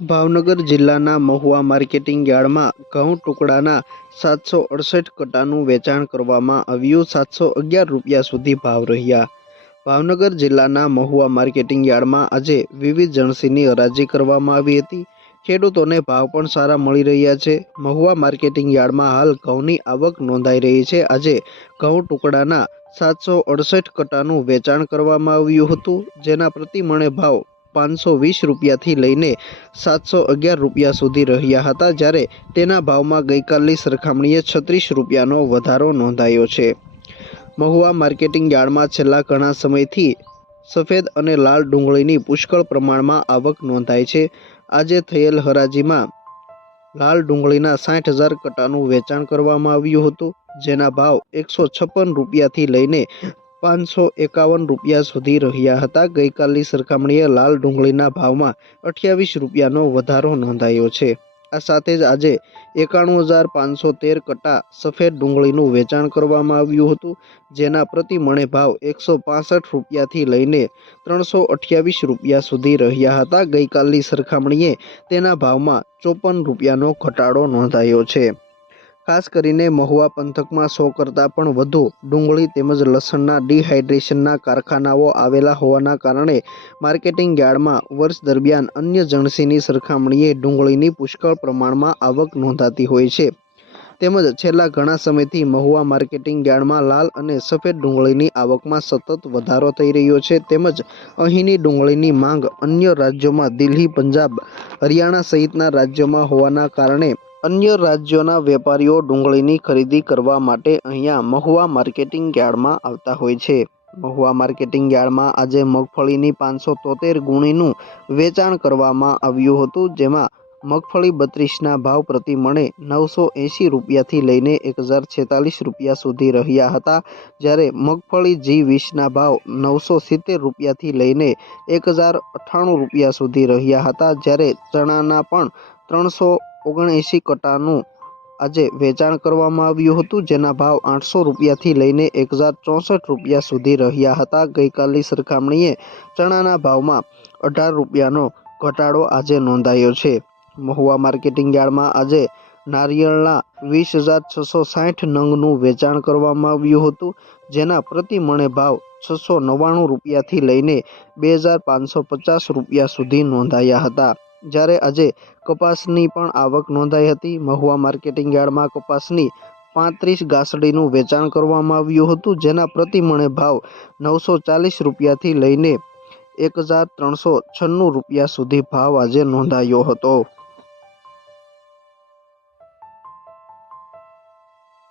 ભાવનગર જિલ્લાના મહુવા માર્કેટિંગ યાર્ડમાં ઘઉં ટુકડાના 768 કટ્ટાનું વેચાણ કરવામાં આવ્યું। 711 રૂપિયા સુધી ભાવ રહ્યા। ભાવનગર જિલ્લાના મહુવા માર્કેટિંગ યાર્ડમાં આજે વિવિધ જણસીની હરાજી કરવામાં આવી હતી। ખેડૂતોને ભાવ પણ સારા મળી રહ્યા છે। મહુવા માર્કેટિંગ યાર્ડમાં હાલ ઘઉંની આવક નોંધાઈ રહી છે। આજે ઘઉં ટુકડાના 768 કટ્ટાનું વેચાણ કરવામાં આવ્યું હતું, જેના પ્રતિ મણે ભાવ 520 રૂપિયાથી લઈને 711 રૂપિયા સુધી રહ્યા હતા, જ્યારે તેના ભાવમાં ગઈકાલની સરખામણીએ 36 રૂપિયાનો વધારો નોંધાયો છે। મહુવા માર્કેટિંગ યાર્ડમાં છેલ્લા ઘણા સમયથી સફેદ અને લાલ ડુંગળીની પુષ્કળ પ્રમાણમાં આવક નોંધાઈ છે। આજે થયેલ હરાજીમાં લાલ ડુંગળીના 60,000 કટ્ટાનું વેચાણ કરવામાં આવ્યું હતું, જેના ભાવ 156 રૂપિયાથી લઈને 551 રૂપિયા સુધી રહ્યા હતા। ગઈકાલની સરખામણીએ લાલ ડુંગળીના ભાવમાં 28 રૂપિયાનો વધારો નોંધાયો છે। આ સાથે જ આજે 91,513 કટ્ટા સફેદ ડુંગળીનું વેચાણ કરવામાં આવ્યું હતું, જેના પ્રતિ મણે ભાવ 165 રૂપિયાથી લઈને 328 રૂપિયા સુધી રહ્યા હતા। ગઈકાલની સરખામણીએ તેના ભાવમાં 54 રૂપિયાનો ઘટાડો નોંધાયો છે। ખાસ કરીને મહુવા પંથકમાં 100 કરતાં પણ વધુ ડુંગળી તેમજ લસણના ડિહાઇડ્રેશનના કારખાનાઓ આવેલા હોવાના કારણે માર્કેટિંગ યાર્ડમાં વર્ષ દરમિયાન અન્ય જણસીની સરખામણીએ ડુંગળીની પુષ્કળ પ્રમાણમાં આવક નોંધાતી હોય છે। તેમજ છેલ્લા ઘણા સમયથી મહુવા માર્કેટિંગ યાર્ડમાં લાલ અને સફેદ ડુંગળીની આવકમાં સતત વધારો થઈ રહ્યો છે। તેમજ અહીંની ડુંગળીની માંગ અન્ય રાજ્યોમાં દિલ્હી, પંજાબ, હરિયાણા સહિતના રાજ્યોમાં હોવાના કારણે અન્ય રાજ્યોના વેપારીઓ ડુંગળીની ખરીદી કરવા માટે અહીંયા મહુવા માર્કેટિંગ યાર્ડમાં આવતા હોય છે। મહુવા માર્કેટિંગ યાર્ડમાં આજે મગફળીની 573 ગુણીનું વેચાણ કરવામાં આવ્યું હતું, જેમાં મગફળી 32ના ભાવ પ્રતિ મણે 980 રૂપિયાથી લઈને 1046 રૂપિયા સુધી રહ્યા હતા, જ્યારે મગફળી G20ના ભાવ 970 રૂપિયાથી લઈને 1098 રૂપિયા સુધી રહ્યા હતા, જ્યારે ચણાના પણ 379 કટ્ટાનું આજે વેચાણ કરવામાં આવ્યું હતું, જેના ભાવ 800 રૂપિયાથી લઈને 1064 રૂપિયા સુધી રહ્યા હતા। ગઈકાલની સરખામણીએ ચણાના ભાવમાં 18 રૂપિયાનો ઘટાડો આજે નોંધાયો છે। મહુવા માર્કેટિંગ યાર્ડમાં આજે નારિયેળના 20,660 નંગનું વેચાણ કરવામાં આવ્યું હતું, જેના પ્રતિ મણે ભાવ 699 રૂપિયાથી લઈને 2,550 રૂપિયા સુધી નોંધાયા હતા। જ્યારે આજે કપાસની પણ આવક નોંધાઈ હતી। મહુવા માર્કેટિંગ યાર્ડમાં કપાસની 35 ગાંસડીનું વેચાણ કરવામાં આવ્યું હતું, જેના પ્રતિ મણે ભાવ 940 રૂપિયાથી લઈને 1,396 રૂપિયા સુધી ભાવ આજે નોંધાયો હતો।